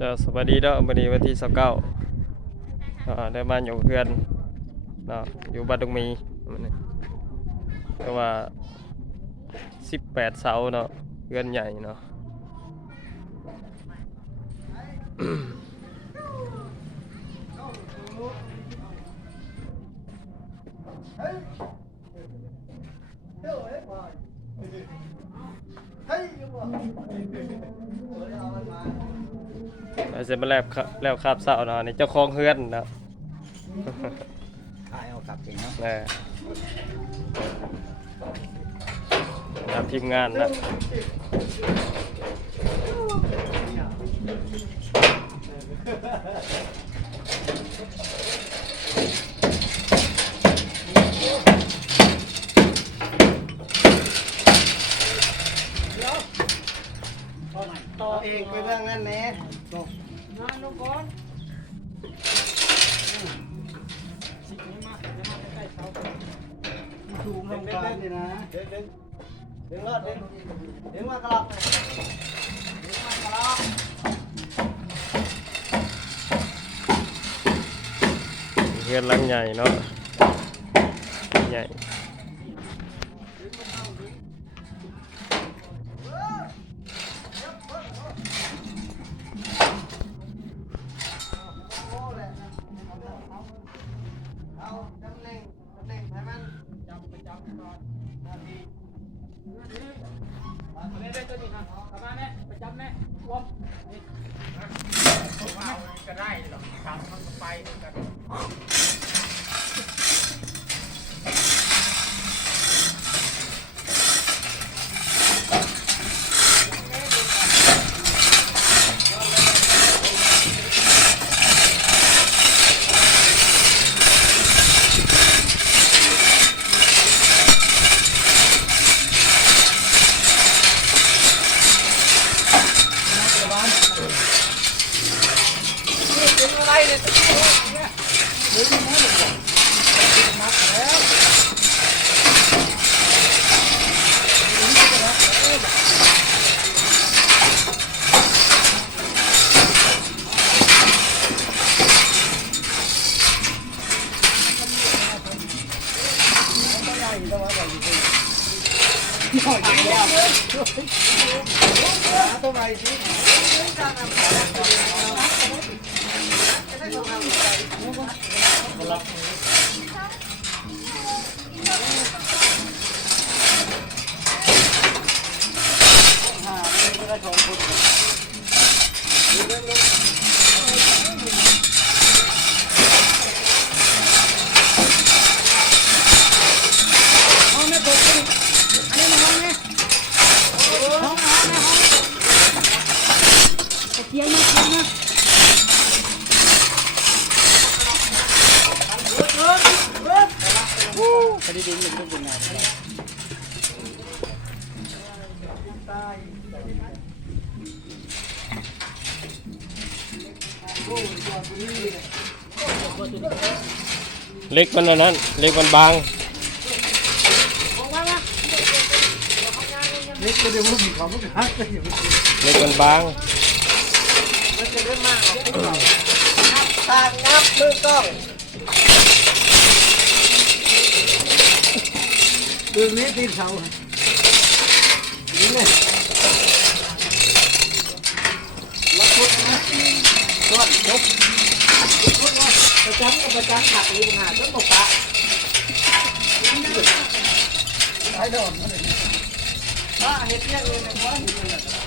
จะสวัสดีเด้อวันนี้วันที่29ได้มาอยู่เพื่อนเนาะอยู่บ้านดงมีก็ว่า18 เสาเนาะเพื่อนใหญ่เนาะเราจะมาแล้วคาบเสาเนาะนี่เจ้าของเพื่อนเนาะขายเอากลับเองเนาะตามทีมงานนะต่อเองไปเรื่องนั้นแน่งานลงก่อนสิบนี้มากจะมาใกล้เขาสูงลงกลางนี่นะดึงรอดดึงมากระลับดึงมากระลับเพื่อนหลังใหญ่เนาะใหญ่ก็ได้หรอกทำมันก็ไปกันตัวใหม่สิพอดีดินมันต้องเป็นไงเล็กมันอันนั้นเล็กมันบางเล็กก็เดี๋ยวมันมีความรักกันอยู่เล็กมันบางมันจะเล่นมากตางงับมือกล้องตัวนี้ตีนเสานี่เลยรับพุทธนะก้อนยกพุทธว่าประจำกับประจำหักหรือหาต้นบกปะไอ้โดนเห็ดเที่ยงเลยนะว่าเห็ดเลย